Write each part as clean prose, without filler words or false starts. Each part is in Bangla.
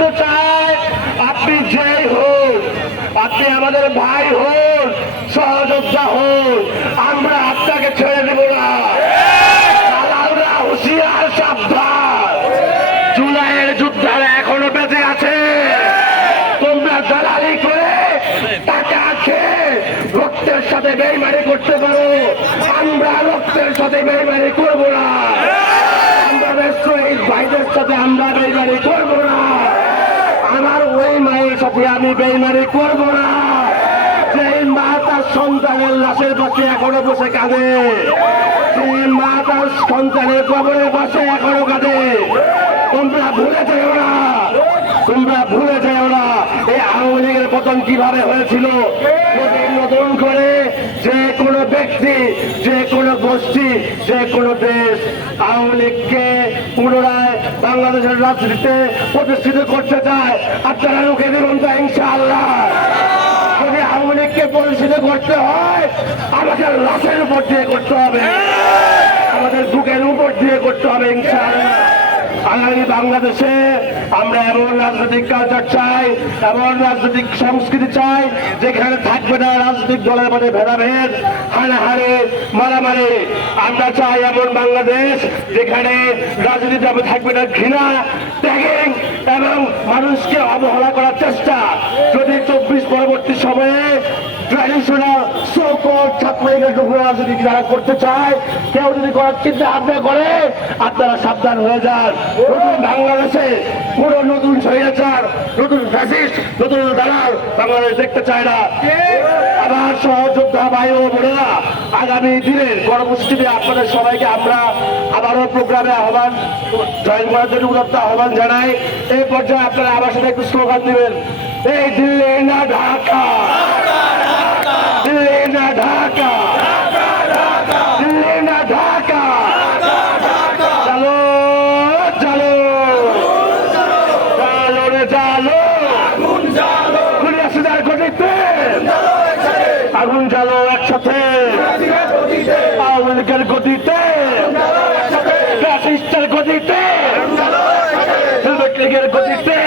রাখতে চাই, আপনি যেই হোক, আপনি আমাদের ভাই হোক, সহযোদ্ধা হোক, আমরা আপনাকে ছেড়ে দেব না। দালালরা হুঁশিয়ার, সাবধান, জুলাইয়ের যোদ্ধারা এখনো বেঁচে আছে। তোমরা দালালি করে টাকা খেয়ে রক্তের সাথে বেইমানি করতে পারো, আমরা রক্তের সাথে বেইমানি করবো না। আমাদের শহীদ ভাইদের সাথে আমরা বেইমানি করবো না। আমার ওই মায়ের সাথে আমি বেইমানি করবো না যে মা তার সন্তানের লাশের পাশে এখনো বসে কাঁদে, যে মা তার সন্তানের কবরে বসে এখনো কাঁদে। তোমরা ভুলে যেও না, তোমরা ভুলে যেও না এই আওয়ামী লীগের পতন কিভাবে হয়েছিল। নতুন করে যে কোনো ব্যক্তি, যে কোনো গোষ্ঠী, যে কোনো দেশ আওয়ামী লীগকে পুনরায় বাংলাদেশের রাজনীতিতে প্রতিষ্ঠিত করতে চায়, আপনারা রুখে দেবেন তো ইনশাআল্লাহ। যদি আওয়ামী লীগকে প্রতিষ্ঠিত করতে হয় আমাদের লাশের উপর দিয়ে করতে হবে, আমাদের বুকের উপর দিয়ে করতে হবে ইনশাআল্লাহ। আগামী বাংলাদেশে আমরা এমন রাজনৈতিক কালচার চাই, এমন রাজনৈতিক সংস্কৃতি চাই যেখানে থাকবে না রাজনৈতিক দলের মধ্যে ভেদাভেদ, হানাহানি, মারামারি। আমরা চাই এমন বাংলাদেশ যেখানে রাজনীতিতে থাকবে না ঘৃণা, ট্যাগিং এবং মানুষকে অবহেলা করার চেষ্টা। যদি 24 পরবর্তী সময়ে ট্র্যাডিশনাল সো-কল্ড ছাত্রলীগের রাজনীতি যারা করতে চায়, কেউ যদি করার চিন্তা ভাবনা করে, আপনারা সাবধান হয়ে যান। নতুন বাংলাদেশে পুরো নতুন স্বৈরাচার, নতুন ফ্যাসিস্ট, নতুন দালাল বাংলাদেশ দেখতে চায় না। আবার সহযোদ্ধা ভাই ও বোনেরা, আগামী দিনের কর্মসূচিতে আপনাদের সবাইকে আমরা আবারও প্রোগ্রামে আহ্বান জয়েন করার জন্য উদাত্ত আহ্বান জানাই। এই পর্যায়ে আপনারা আমার সাথে একটু স্লোগান দিবেন, এই দিল্লি না ঢাকা, দিল্লি না ঢাকা, দিল্লি না ঢাকা, চলো চলো চলো রে চলো, খুলিয়াসিদার গতিতে আগুন জ্বালো একসাথে, আওয়ামী লীগের গতিতে, ফ্যাসিস্টের গতিতে, সিলভেট লীগের গতিতে,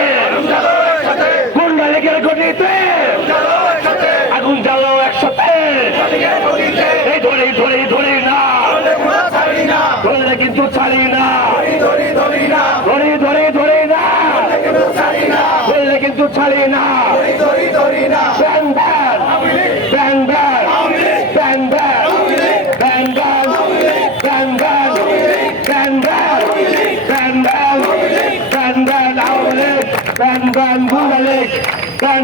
গুন্ডা লীগের গতিতে আগুন জ্বালো একসাথে। এই ধরে ধরে ধরে না, ধরলে কিন্তু ছাড়ি না, ধরে ধরে ধরে না, ধরলে কিন্তু ছাড়ি না। Ban ban, ban ban, ban ban, ban ban, ban ban, ban ban, ban ban, ban ban Awami League, ban ban গুন্ডা লীগ, ব্যান